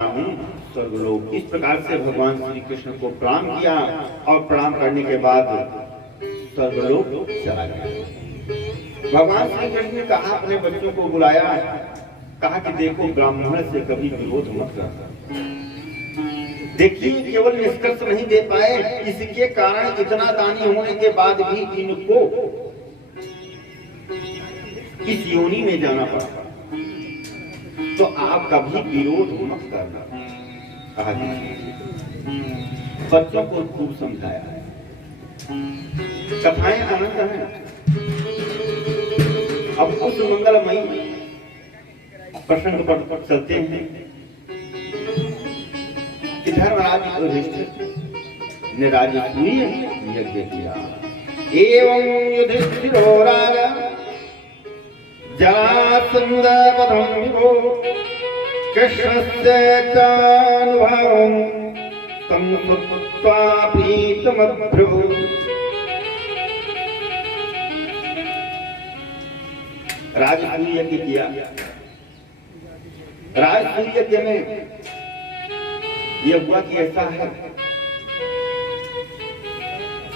स्वर्गलोक। इस प्रकार से भगवान श्री कृष्ण को प्रणाम किया और प्रणाम करने के बाद स्वर्गलोक चला गया। भगवान श्री कृष्ण ने कहा, अपने बच्चों को बुलाया, कहा कि देखो ब्राह्मण से कभी विरोध मत करना। देखिए केवल निष्कर्ष नहीं दे पाए, इसके कारण इतना दानी होने के बाद भी इनको इस योनि में जाना पड़ा, तो आप कभी विरोध मत करना। कहा बच्चों को खूब समझाया। कथाएं अनंत हैं। अब उस मंगलमयी प्रसंग पर चलते हैं कि धर्मराज युधिष्ठिर ने राजसूय यज्ञ किया। एवं युधिष्ठिरो राजा जरासंधवधं विभो कृष्णस्य चानुभवं तं श्रुत्वा प्रीतमभ्रुः। राजसूय यज्ञ किया। राजसूय यज्ञ में यह हुआ कि ऐसा है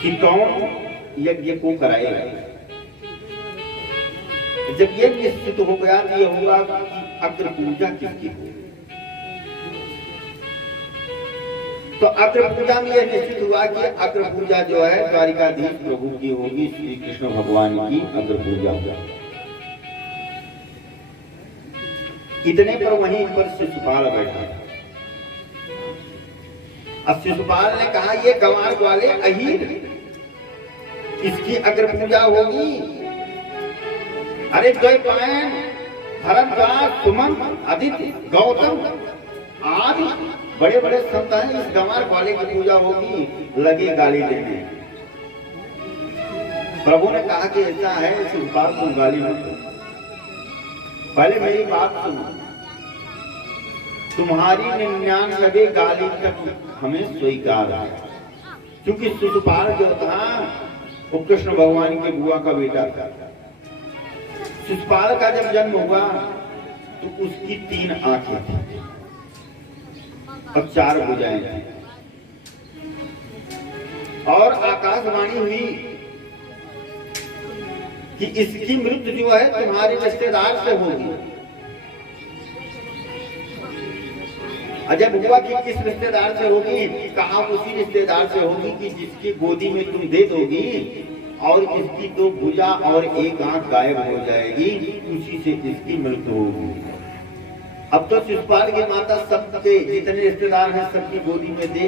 कि कौन यज्ञ को कराएगा। जब ये निश्चित हो गया तो यह होगा कि अग्र पूजा किसकी हो। तो अग्र पूजा में यह निश्चित हुआ कि अग्र पूजा जो है द्वारिकाधीश प्रभु की होगी, श्री कृष्ण भगवान की अग्र पूजा होगी। इतने पर वहीं पर शिशुपाल बैठा। अब शिशुपाल ने कहा, ये गंवार वाले अहीर, इसकी अग्र पूजा होगी। अरे द्वैपायन, भरद्वाज, सुमंत, अदिति, गौतम आदि बड़े बड़े संत हैं, इस गंवार वाले की पूजा होगी, लगे गाली देने। प्रभु ने कहा कि ऐसा है, शिशुपाल तुम गाली मत दो, पहले मेरी बात सुनो। तुम्हारी 99 गाली तक हमें स्वीकार है, क्योंकि शिशुपाल जो था वो कृष्ण भगवान के बुआ का बेटा था। शिशुपाल का जब जन्म हुआ तो उसकी 3 आंखें थी और 4 भुजाएं थी, और आकाशवाणी हुई कि इसकी मृत्यु जो है तुम्हारे रिश्तेदार से होगी। जब हुआ कि किस रिश्तेदार से होगी, कहा उसी रिश्तेदार से होगी कि जिसकी गोदी में तुम दे दोगी और इसकी 2 भुजा और 1 आंख गायब हो जाएगी, उसी से इसकी मृत्यु होगी। अब तो शिशुपाल की माता सबके जितने रिश्तेदार हैं सबकी गोदी में दे,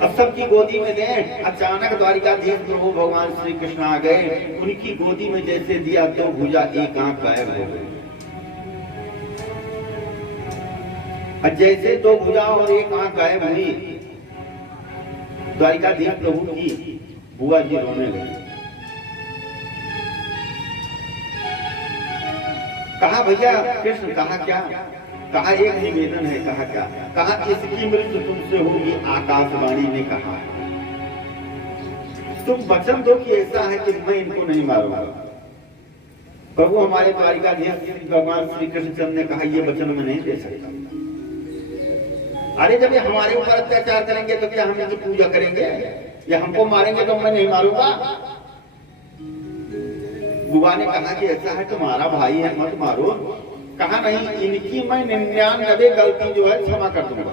अब सबकी गोदी में दे। अचानक द्वारिकाधीश प्रभु भगवान श्री कृष्ण आ गए, उनकी गोदी में जैसे दिया 2 भुजा 1 आंख गायब हो गई। जैसे 2 भुजा और 1 आंख गायब हुई, द्वारिकाधीश प्रभु की बुआ जी रोने लगी। कहा भैया कृष्ण, कहा क्या? कहा एक निवेदन है। कहा क्या? कहा इसकी मृत्यु तुमसे होगी, आकाशवाणी ने कहा। तुम वचन दो कि ऐसा है कि मैं इनको नहीं मारूंगा। प्रभु हमारे द्वारिकाधीश भगवान श्री कृष्णचंद्र ने कहा, ये वचन मैं नहीं दे सकता। अरे जब ये हमारे ऊपर अत्याचार करेंगे तो क्या हम इनकी पूजा करेंगे? या हमको मारेंगे तो मैं नहीं मारूंगा। बुआ ने कहा कि ऐसा है, तुम्हारा भाई है, मत मारो। कहा नहीं, इनकी मैं 99 गलती जो है क्षमा कर दूंगा,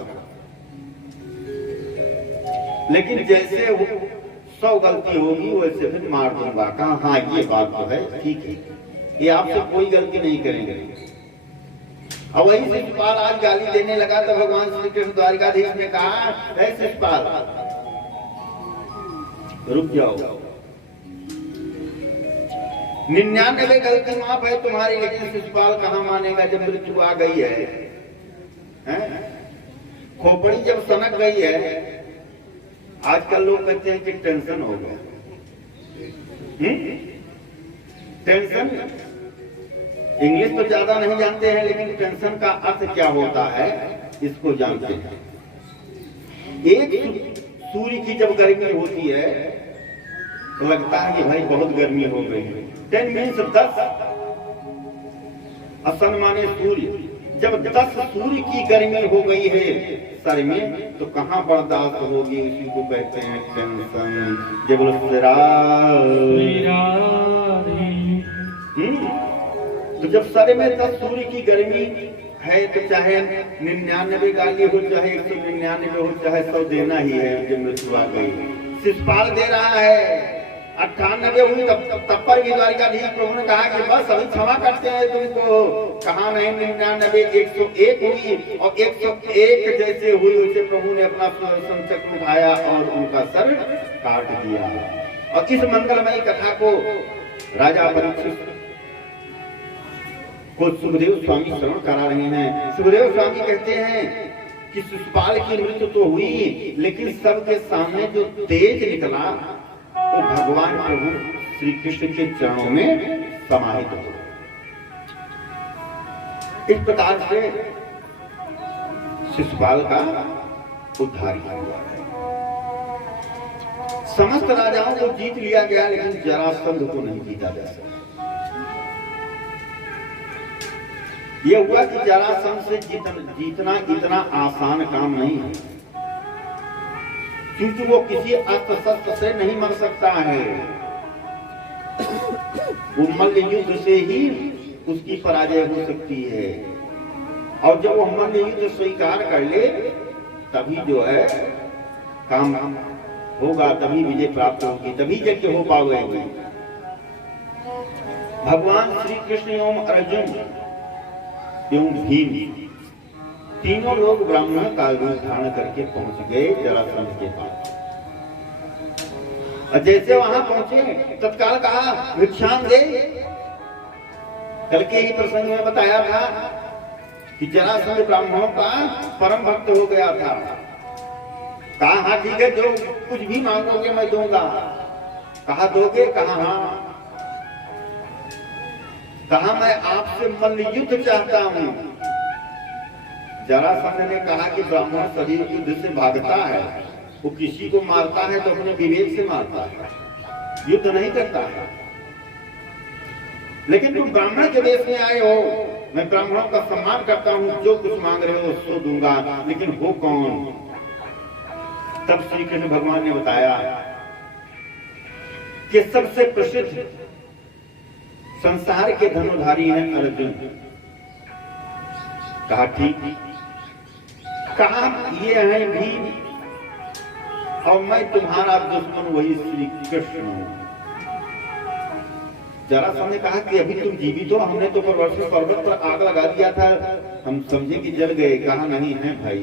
लेकिन जैसे 100 गलती होगी वैसे फिर मार दूंगा। कहा हाँ ये बात तो है, ठीक है, ये आपसे कोई गलती नहीं करेंगे। और वही शिशुपाल आज गाली देने लगा तो भगवान श्री कृष्ण द्वारिकाधीश ने कहा, ऐ शिशुपाल रुक जाओ, 99 गलती माफ है तुम्हारी, लेकिन शिशुपाल कहाँ मानेगा जब मृत्यु आ गई है? खोपड़ी जब सनक गई है। आजकल लोग कहते हैं कि टेंशन हो गया। टेंशन इंग्लिश तो ज्यादा नहीं जानते हैं, लेकिन टेंशन का अर्थ क्या होता है इसको जानते हैं। एक सूर्य की जब गर्मी होती है तो लगता है कि भाई बहुत गर्मी हो गई है। 10 मीन्स 10, असन माने सूर्य। जब 10 सूर्य की गर्मी हो गई है सर में, तो कहाँ बर्दाश्त होगी, उसी को कहते हैं टेंशन। जब तो जब सर में 10 सूर्य की गर्मी है, तो चाहे 99 गाली हो, चाहे 199 हो, चाहे 100 देना ही है। जब मृत्यु आ गई, शिषपाल दे रहा है, 98 हुई, तब पर भी द्वारिकाधीश प्रभु ने कहा कि बस अभी क्षमा करते हैं तुमको। कहा नहीं, 99 101 हुई, और 101 जैसे हुई उसे प्रभु ने अपना सुदर्शन चक्र उठाया और उनका सर काट दिया। और इस मंगलमयी कथा को राजा परीक्षित को सुखदेव स्वामी श्रवण करा रहे हैं। सुखदेव स्वामी कहते हैं कि शिषपाल की मृत्यु तो हुई, लेकिन सबके सामने जो तेज निकला वो भगवान प्रभु श्री कृष्ण के चरणों में समाहित हो। इस प्रकार से शिषपाल का उद्धार हुआ है। समस्त राजाओं को जीत लिया गया, लेकिन जरासंध को नहीं जीता जा सका। यह हुआ कि जरासंध से जीतना इतना आसान काम नहीं है, क्योंकि वो किसी अस्त्र शस्त्र से नहीं मर सकता है। वो मल्ल युद्ध से ही उसकी पराजय हो सकती है, और जब वो मल्ल युद्ध स्वीकार कर ले, तभी जो है काम होगा, तभी विजय प्राप्त होगी, तभी यज्ञ हो पाएगी। भगवान श्री कृष्ण एवं अर्जुन एवं भीम तीनों लोग ब्राह्मण का रूप धारण करके पहुंच गए जरासंध के पास। और जैसे वहां पहुंचे, तत्काल कहा भिक्षाम दे। कल के ही प्रसंग में बताया था कि जरासंध ब्राह्मणों का परम भक्त हो गया था। कहा हाँ ठीक है, जो कुछ भी मांगोगे मैं दूंगा। कहा दोगे? कहा हाँ। कहा मैं आपसे मल्ल युद्ध चाहता हूं। जरासंध ने कहा कि ब्राह्मण शरीर युद्ध से भागता है, वो किसी को मारता है तो अपने विवेक से मारता है, युद्ध नहीं करता है। लेकिन तुम ब्राह्मण के वेश में आए हो, मैं ब्राह्मणों का सम्मान करता हूं, जो कुछ मांग रहे हो सो दूंगा, लेकिन हो कौन? तब श्री कृष्ण भगवान ने बताया कि सबसे प्रसिद्ध संसार के धनुधारी हैं अर्जुन। कहा ठीक। कहा ये है भीम, और मैं तुम्हारा दुश्मन वही श्री कृष्ण हूं। जरासंध ने कहा कि अभी तुम जीवित हो, हमने तो पर्वत पर आग लगा दिया था, हम समझे कि जल गए। कहा नहीं है भाई,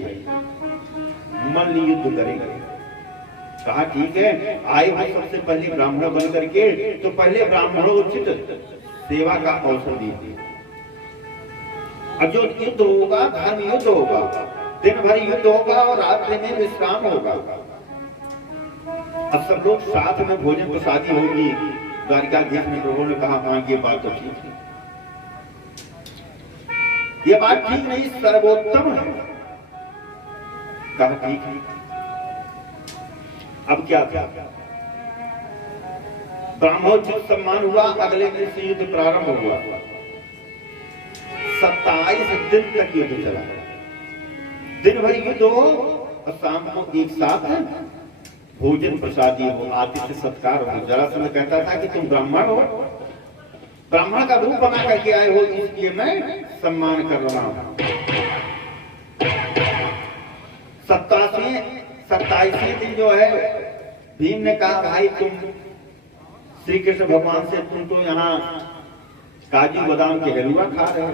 मल्ल युद्ध करेंगे। कहा ठीक है, आए हो सबसे पहले ब्राह्मण बन करके, तो पहले ब्राह्मणोचित सेवा का अवसर दीजिए। अब जो युद्ध होगा धर्म युद्ध होगा, दिन भर युद्ध होगा और रात्रि में विश्राम होगा। अब सब लोग साथ में भोजन प्रसादी होगी। द्वारिकाधीश में प्रभु ने कहा हाँ ये बात तो ठीक है, ये बात ठीक नहीं, सर्वोत्तम है। कहा ठीक है। अब क्या था? ब्राह्मणोचित सम्मान हुआ। अगले दिन से युद्ध प्रारंभ हुआ। 27 दिन तक युद्ध चला। दिन भर युद्ध हो और शाम को एक साथ भोजन प्रसादी हो, आतिथ्य सत्कार हो। जरासंध कहता था कि तुम ब्राह्मण हो, ब्राह्मण का रूप बना करके आए हो, इसलिए मैं सम्मान कर रहा हूं। 27वें दिन जो है, भीम ने कहा भाई तुम श्री कृष्ण भगवान से, तुम तो यहाँ काजू बादाम के हलवा खा रहे हो,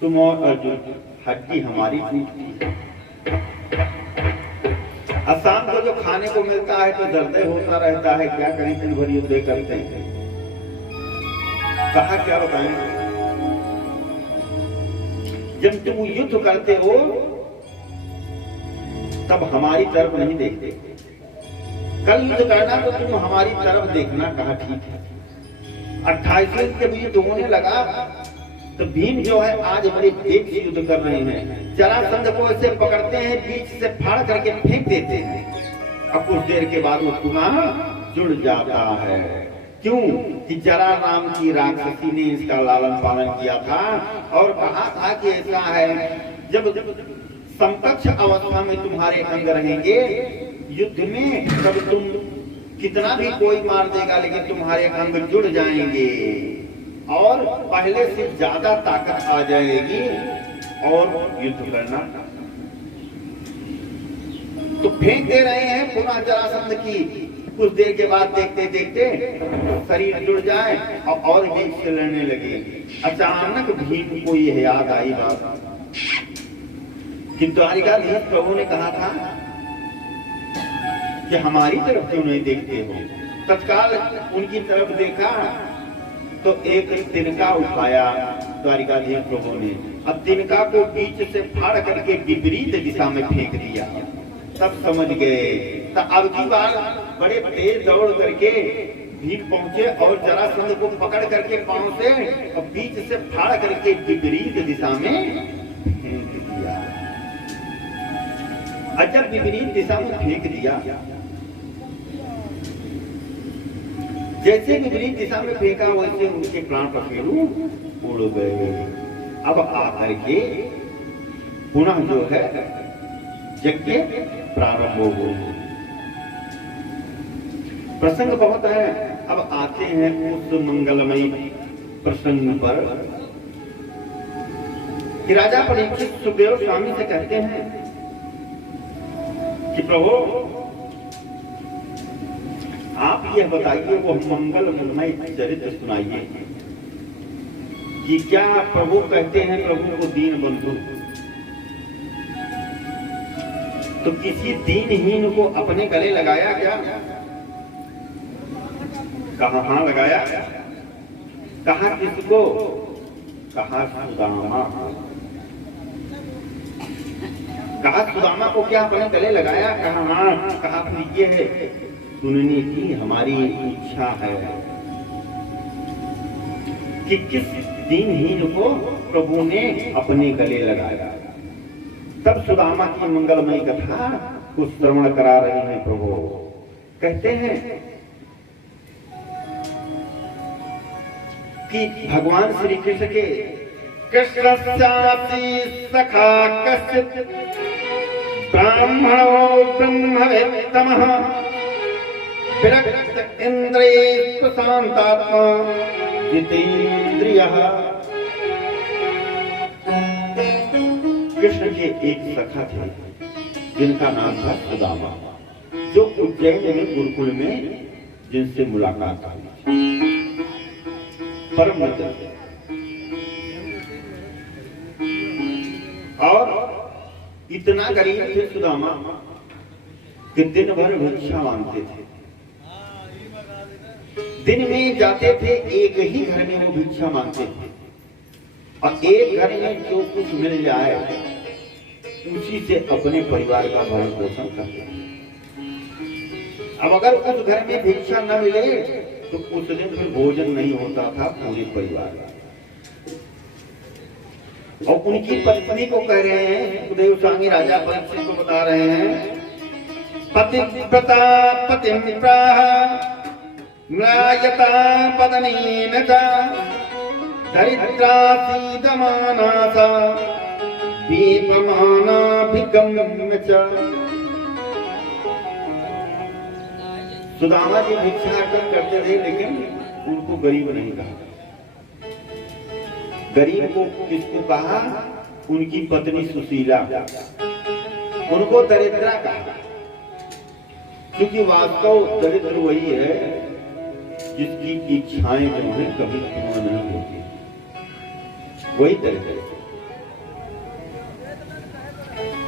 तुम और अर्जुन, हड्डी हमारी टूटती है। शाम को जो खाने को मिलता है तो दर्द होता रहता है, क्या करें, दिन भर युद्ध करते हैं। कहा क्या बताएं, जब तुम युद्ध करते हो तब हमारी तरफ नहीं देखते, कल युद्ध करना तो तुम हमारी तरफ देखना। कहा ठीक है। 28 दिन के युद्ध होने लगा तो भीम जो है आज बड़े वेग से युद्ध कर रहे हैं। जरासंध को ऐसे पकड़ते हैं, बीच से फाड़ करके फेंक देते हैं। अब कुछ देर के बाद वो पुनः जुड़ जाता है। क्यों कि जरा नाम की राक्षसी ने इसका लालन पालन किया था और कहा था कि ऐसा है जब समकक्ष अवस्था में तुम्हारे अंग रहेंगे युद्ध में, तब तुम कितना भी कोई मार देगा लेकिन तुम्हारे अंग जुड़ जाएंगे और पहले से ज्यादा ताकत आ जाएगी और युद्ध करना। तो फेंक दे रहे हैं पुनः जरासंध की। कुछ देर के बाद देखते देखते शरीर जुड़ जाए और भीम से लड़ने लगे। अचानक भीम को यह याद आई बात कि द्वारिकाधीश प्रभु ने कहा था कि हमारी तरफ क्यों नहीं देखते हो। तत्काल उनकी तरफ देखा तो एक तिनका उठाया द्वारिकाधीश प्रभु ने। अब तिनका को बीच से फाड़ करके विपरीत दिशा में फेंक दिया। सब समझ गए। तो अब की बार बड़े तेज दौड़ करके भीम पहुंचे और जरासंध को पकड़ करके पांव से और बीच से फाड़ करके विपरीत दिशा में फेंक दिया। और जब विपरीत दिशा में फेंक दिया, जैसे विपरीत दिशा में फेंका वैसे उनके प्राण पखेरु उड़ गए। अब आकर के पुनः जो है यज्ञ प्रारंभ हो गया। प्रसंग बहुत है। अब आते हैं उस मंगलमय प्रसंग पर कि राजा परीक्षित सुखदेव स्वामी से कहते हैं कि प्रभु आप यह बताइए वो मंगलमय चरित्र सुनाइए कि क्या प्रभु कहते हैं प्रभु को दीन बंधु, तो किसी दीनहीन को अपने गले लगाया क्या? कहा हाँ लगाया। कहा किसको? कहा सुदामा। कहा सुदामा को क्या अपने गले लगाया? कहा हाँ। कहा ये है सुनने की हमारी इच्छा है कि किस दीनहीन को प्रभु ने अपने गले लगाया। तब सुदामा की मंगलमयी कथा को श्रवण करा रहे हैं प्रभु। कहते हैं कि भगवान श्री कृष्ण के कृष्णस्यापि सखा कश्चित् ब्राह्मणो ब्रह्मवेत्तमः विरक्त इंद्रिय शांतात्मा जितेंद्रियः। कृष्ण के एक सखा थे जिनका नाम था सुदामा, जो उज्जैन में गुरुकुल में जिनसे मुलाकात हुई। परम मित्र और इतना गरीब थे सुदामा कि दिन भर भिक्षा मांगते थे। दिन में जाते थे, एक ही घर में वो भिक्षा मांगते थे और एक घर में जो कुछ मिल जाए उसी से अपने परिवार का भरण पोषण करते थे। अब अगर उस घर में भिक्षा न मिले तो उस दिन फिर भोजन नहीं होता था पूरे परिवार का। और उनकी पत्नी को कह रहे हैं, सुखदेव स्वामी राजा परीक्षित को बता रहे हैं, पतिव्रता पतिव्राह म्लायता पदनेन च दरिद्रासीदमाना सा दीपमानाभिगम्य च। सुदामा जी भिक्षा करते थे लेकिन उनको गरीब नहीं कहा। गरीब को किसको कहा? उनकी पत्नी सुशीला, उनको दरिद्रा कहा, क्योंकि वास्तव दरिद्र वही है जिसकी इच्छाएं जो है कभी पूर्ण नहीं होती, वही दरिद्र।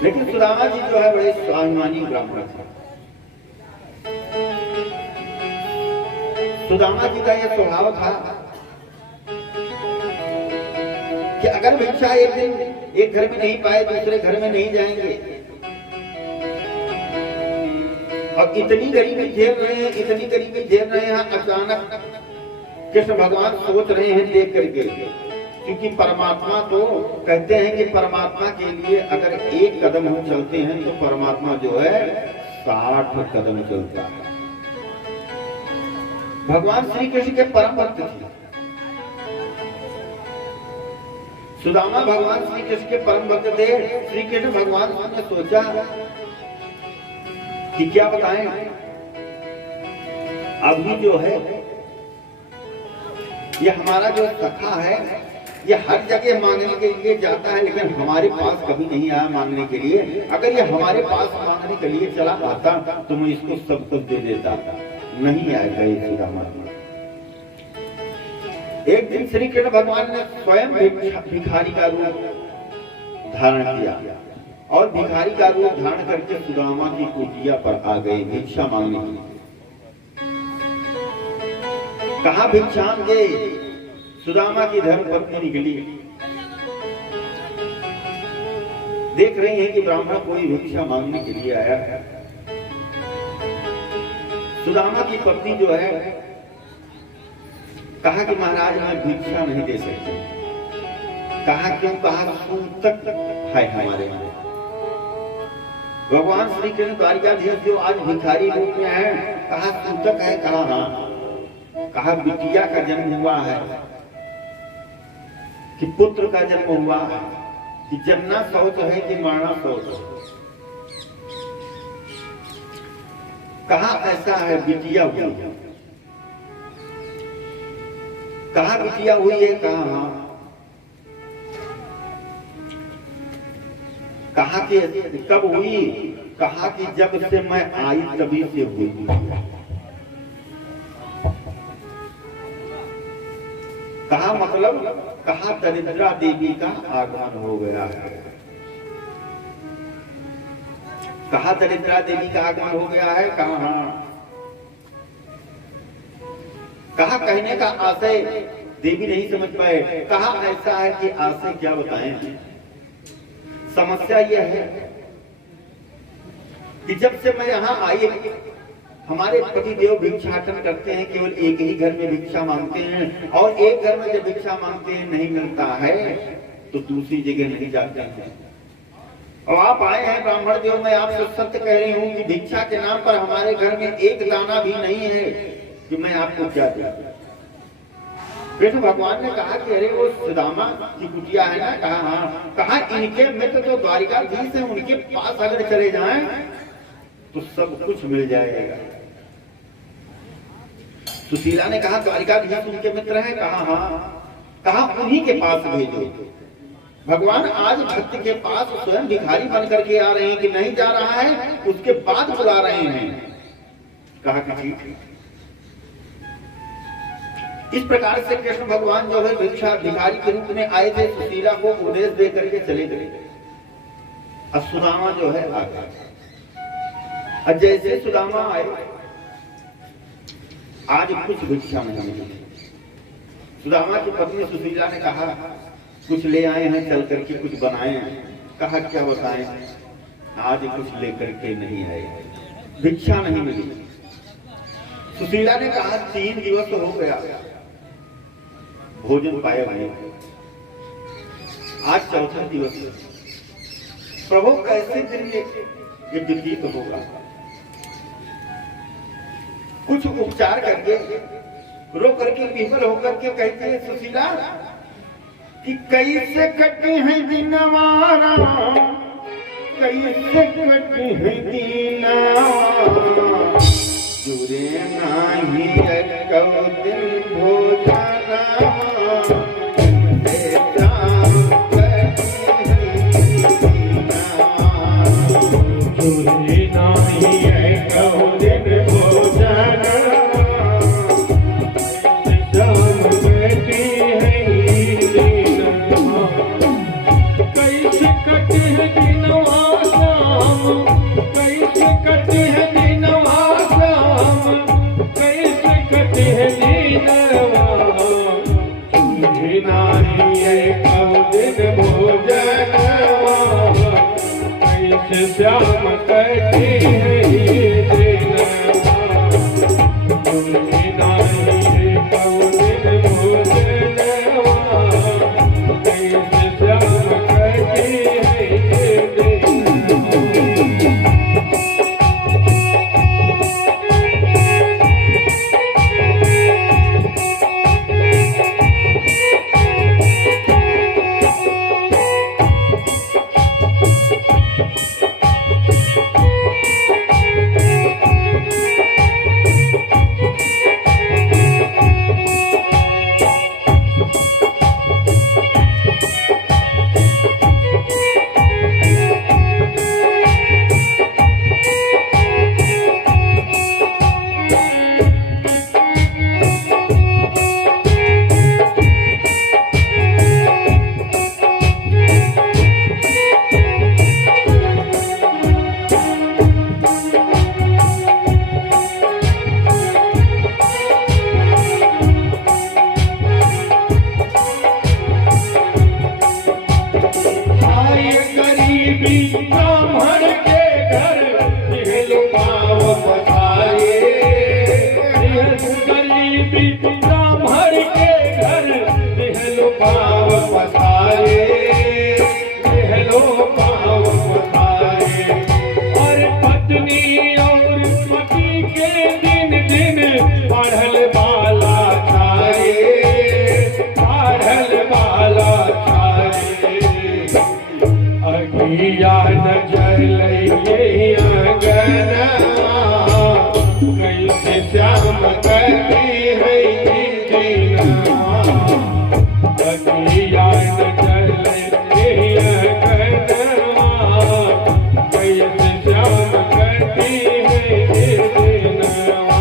लेकिन सुदामा जी जो है बड़े स्वाभिमानी ब्राह्मण थे। सुदामा जी का यह स्वभाव था कि अगर भिक्षा एक दिन एक घर में नहीं पाए दूसरे घर में नहीं जाएंगे। और इतनी गरीबी झेल रहे हैं, इतनी गरीबी झेल रहे हैं। अचानक कृष्ण भगवान सोच रहे हैं देख करके, क्योंकि परमात्मा तो कहते हैं कि परमात्मा के लिए अगर एक कदम हम चलते हैं तो परमात्मा जो है 60 कदम चलता है। भगवान श्री कृष्ण के परम भक्त थे। सुदामा भगवान श्री कृष्ण के परम भक्त थे। श्री कृष्ण भगवान ने सोचा कि क्या बताएं, अभी जो है ये हमारा जो सखा है ये हर जगह मांगने के लिए जाता है, लेकिन हमारे पास कभी नहीं आया मांगने के लिए। अगर ये हमारे पास मांगने के लिए चला आता तो मैं इसको सब कुछ दे देता। नहीं आएगा ये सुदामा। एक दिन श्री कृष्ण भगवान ने स्वयं भिखारी का रूप धारण किया और भिखारी का रूप धारण करके सुदामा की कुटिया पर आ गए भिक्षा मांगने के लिए। कहा भिक्षाम दे। सुदामा की धर्म पत्नी निकली, देख रही है कि ब्राह्मण कोई भिक्षा मांगने के लिए आया है। सुदामा की पत्नी जो है कहा कि महाराज मैं भिक्षा नहीं दे सकती। कहा क्यों? कहा सूतक है हमारे में। भगवान श्री कृष्ण द्वारिकाधीश जो आज भिखारी रूप में है, कहा सूतक है? कहा हाँ। कहा बिटिया का जन्म हुआ है कि पुत्र का जन्म हुआ है कि जन्ना शौच है कि मरना शौच है? कहा ऐसा है बिटिया हुई है। कहा बिटिया हुई है? कहा हाँ। कहा कि कब हुई? कहा कि जब से मैं आई तभी से हुई। कहा मतलब? कहा दरिद्रा देवी का आगमन हो गया है। कहा दरिद्रा देवी का आगमन हो गया है? कहा हाँ। कहा कहने का आशय देवी नहीं समझ पाए। कहा ऐसा है कि आशय क्या बताएं। समस्या यह है कि जब से मैं यहाँ आई हमारे पति देव भिक्षाटन करते हैं, केवल एक ही घर में भिक्षा मांगते हैं और एक घर में जब भिक्षा मांगते हैं नहीं मिलता है तो दूसरी जगह नहीं जाते हैं। और आप आए हैं ब्राह्मण देव, मैं आपसे सत्य कह रही हूँ कि भिक्षा के नाम पर हमारे घर में एक दाना भी नहीं है कि मैं आपको क्या दूं। कृष्ण भगवान ने कहा कि अरे वो सुदामा की कुटिया है ना? कहा हाँ। कहा इनके मित्र तो द्वारिकाधीश हैं, उनके पास अगर चले जाएं तो सब कुछ मिल जाएगा। सुशीला ने कहा द्वारिकाधीश उनके मित्र हैं? कहा हाँ। कहा उन्हीं के पास भेजो। भगवान आज भक्त के पास स्वयं भिखारी बन करके आ रहे हैं कि नहीं जा रहा है, उसके बाद बुला रहे हैं। कहा कि ठीक है। इस प्रकार से कृष्ण भगवान जो है भिखारी के रूप में आए थे, सुशीला को उपदेश दे करके चले गए। अब सुदामा जो है आ गया। और जैसे सुदामा आए आज कुछ भिक्षा नहीं मिली। सुदामा की पत्नी सुशीला ने कहा कुछ ले आए हैं, चल करके कुछ बनाए हैं। कहा क्या बताएं? आज कुछ लेकर के नहीं आए, भिक्षा नहीं मिली। सुशीला ने कहा 3 दिवस तो हो गया, भोजन पाया नहीं, आज 4था दिवस। प्रभु कैसे दिन ये व्यतीत होगा? कुछ उपचार करके रो करके विफल होकर के कहते हैं सुशीला कि कैसे कटे हैं दिनवारा, कैसे कटे हैं दिनवारा, जुरे नाही कौ दिन भोजना, जुरे नाही कौ दिन भोजना, शाम बैठी है दिनवा, कैसे कटे है दिनवा शाम, कैसे कटे है दिनवा शाम, कैसे कटे है दिनवा, तुझे नाही कौ दिन भोजनवा, कैसे श्याम कटे है दिनवा, तुझे नाही कौ दिन भोजनवा, कैसे श्याम कटे है दिनवा। गरीबी ब्राह्मण के घर दिहलो पाँव पसारे। गरीबी ब्राह्मण के घर दिहलो पाँव पसारे, दिहलो पाँव पसारे। और पत्नी और पति के दिन दिन पढ़ल बाला छाए, पढ़ल बाला छाए। अगिया न जलइए अंगनवा, कैसे श्याम करती है दीनवा। अगिया न जलइए अंगनवा, कैसे श्याम करती है दीनवा।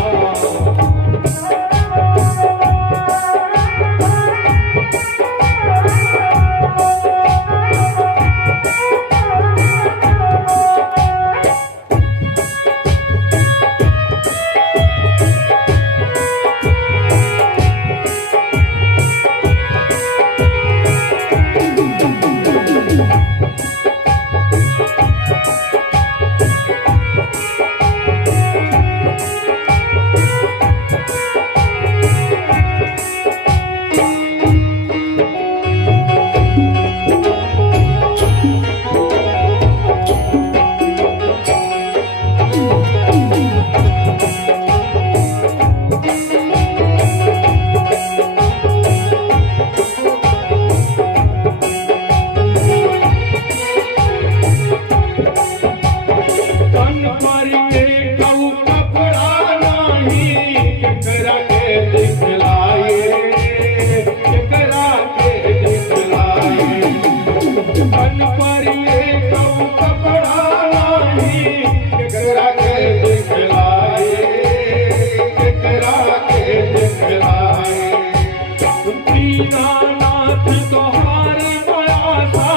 दीनानाथ तोहार बयासा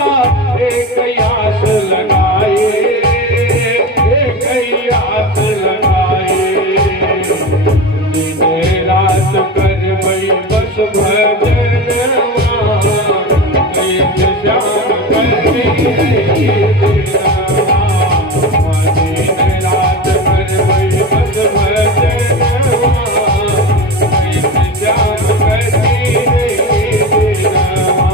एक आस लगाए, एक आस लगाए। दिन रात करबई बस भजनवा, कैसे श्याम करती है दीनवा। दिन रात करबई बस भजनवा, कैसे श्याम करती है दीनवा।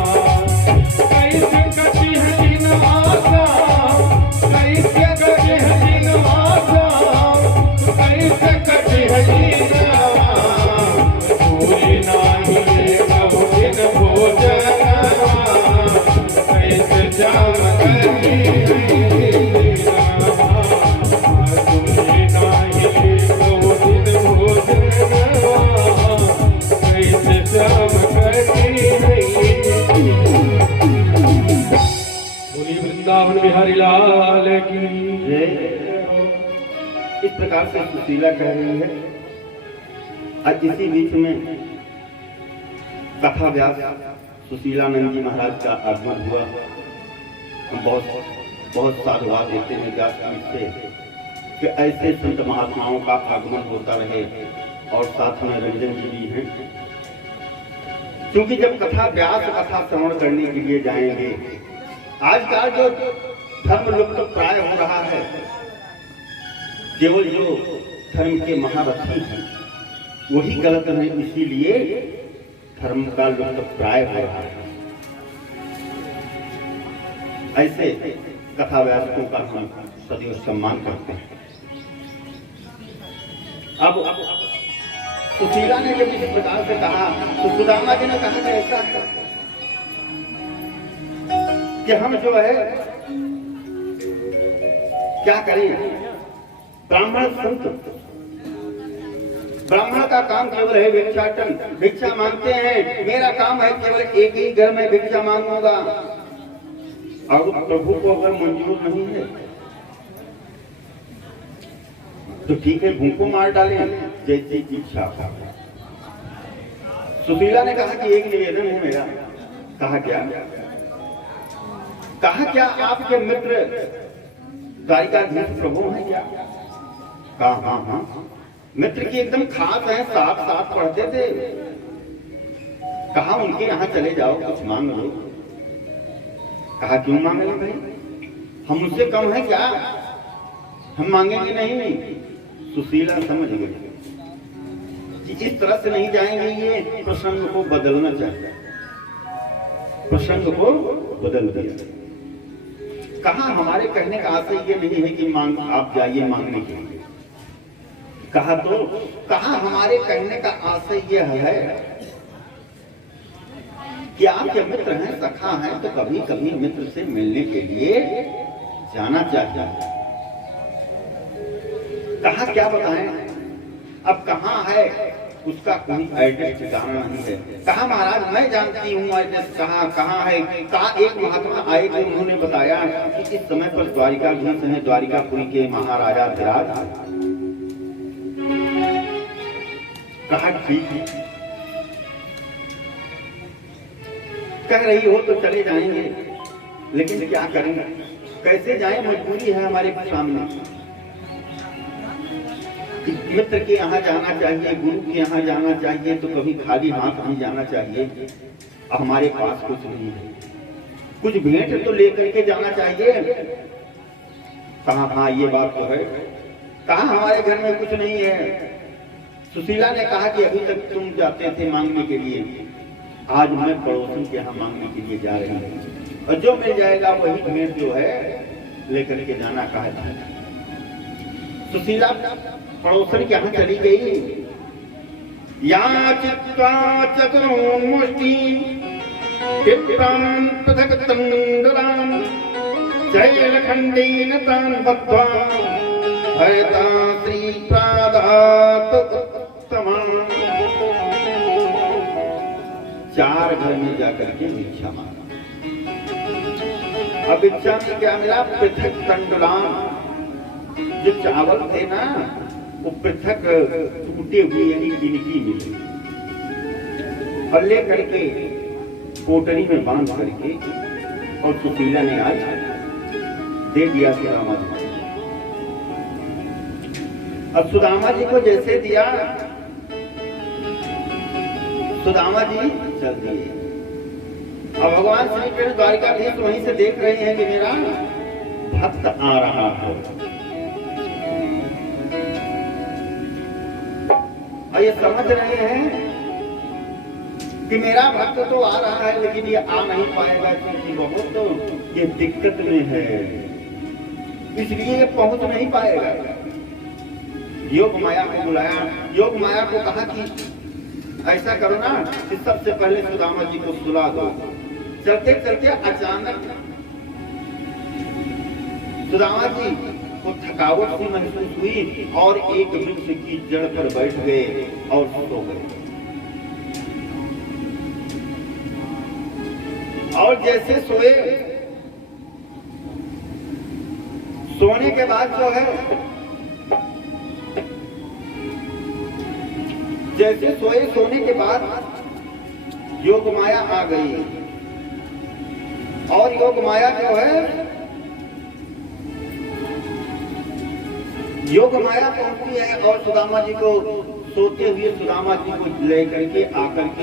कैसे कटी है दीनवासा, कैसे कटी है दीनवासा, कैसे कटी है दीनवा। पूरी नाही कब दिन भोजनवा, कैसे श्याम करती है दीनवा। पूरी नाही कब दिन भोजनवा, कैसे श्याम करती है। बोली वृंदावन बिहारी लाल की जय। इस प्रकार से सुशीला कह रही है। आज इसी बीच में कथा व्यास सुशीलानंद जी महाराज का आगमन हुआ। हम बहुत साधुवाद देते हैं व्यास जी से कि ऐसे संत महात्माओं का आगमन होता रहे, और साथ में रंजन जी भी हैं। क्योंकि जब कथा व्यास कथा श्रवण करने के लिए जाएंगे, आज का जो धर्म लुप्त प्राय हो रहा है, केवल जो धर्म के महारथी हैं वही गलत है, इसीलिए धर्म का लुप्त प्राय हो रहा है। ऐसे कथा व्यासों का हम सदैव सम्मान करते हैं। अब सुशीला ने जब इस प्रकार से कहा तो सुदामा जी ने कहा कि ऐसा है कि हम जो है क्या करें। ब्राह्मण संत, ब्राह्मण का काम केवल है भिक्षाटन, भिक्षा मांगते हैं। मेरा काम है केवल एक ही घर में भिक्षा मांगूंगा, और प्रभु को अगर मंजूर नहीं है तो ठीक है, भूखों मार डाले जैसी इच्छा। सुशीला ने कहा कि एक निवेदन है मेरा। कहा क्या आपके मित्र द्वारिकाधीश प्रभु हैं क्या? कहा हाँ, मित्र की एकदम खास है, साथ पढ़ते थे। कहा उनके यहाँ चले जाओ, कुछ मांग लो। कहा क्यों मांग लो भाई, हम उससे कम है क्या? हम मांगेंगे नहीं। सुशीला समझ गई कि इस तरह से नहीं जाएंगे, ये प्रसंग को बदलना चाहिए। प्रसंग को बदल दिया। कहा हमारे कहने का आशय ये नहीं है कि मांग आप जाइए मांगने के लिए। कहा हमारे कहने का आशय यह है कि आप जब मित्र हैं, सखा हैं, तो कभी कभी मित्र से मिलने के लिए जाना चाहिए। कहा क्या बताएं, अब कहाँ है उसका कोई एड्रेस ठिकाना नहीं है। कहा महाराज मैं जानती हूँ एड्रेस कहाँ है। कहा एक महात्मा आए थे, उन्होंने बताया कि इस समय पर द्वारिकाधीश हैं, द्वारिकापुरी के महाराजा विराज। कहा ठीक है, कह रही हो तो चले जाएंगे, लेकिन क्या करेंगे, कैसे जाएं, मजबूरी है हमारे सामने। मित्र के यहाँ जाना चाहिए, गुरु के यहाँ जाना चाहिए, तो कभी खाली हाथ नहीं जाना चाहिए। अब हमारे पास कुछ नहीं है, कुछ भेंट तो लेकर के जाना चाहिए। कहा हाँ ये बात तो है। कहा हमारे घर में कुछ नहीं है। सुशीला ने कहा कि अभी तक तुम जाते थे मांगने के लिए, आज मैं पड़ोसी के यहाँ मांगने के लिए जा रही हूँ, और जो मिल जाएगा वही भेंट जो है लेकर के जाना। कहा सुशीला पड़ोसन के यहाँ चली गई। याचित्वा चतुर्मुष्टि पिप्रान् पृथक् तण्डुलान् शैलखण्डेन तान् बद्ध्वा भयता श्रीप्रादात् उत्तमान्। 4 घर में जाकर के भिक्षा मांगा। अब भिक्षा में क्या मिला? पृथक तण्डुलान्, जो चावल थे ना वो पृथक टूटे हुए यानी गिनकी मिली, और ले करके कोटरी में बांध करके और सुशीला ने आज दे दिया सुदामा जी। अब सुदामा जी को जैसे दिया, सुदामा जी चल दिए। अब भगवान श्री कृष्ण द्वारिकाधीश वहीं से देख रहे हैं कि मेरा भक्त आ रहा है, और ये समझ रहे हैं कि मेरा भक्त तो आ रहा है, लेकिन ये आ नहीं पाएगा क्योंकि बहुत तो ये दिक्कत में है, इसलिए ये पहुंच नहीं पाएगा। योग माया को बुलाया, योग माया को कहा कि ऐसा करो ना कि सबसे पहले सुदामा जी को सुला दो। चलते चलते अचानक सुदामा जी को थकावट सी महसूस हुई और एक वृक्ष की जड़ पर बैठ गए और सो गए। और जैसे सोए, सोने के बाद जो है, जैसे सोए, सोने के बाद योग माया आ गई, और योग माया जो है, योग माया पहुंची है और सुदामा जी को सोते हुए सुदामा जी को लेकर के आकर के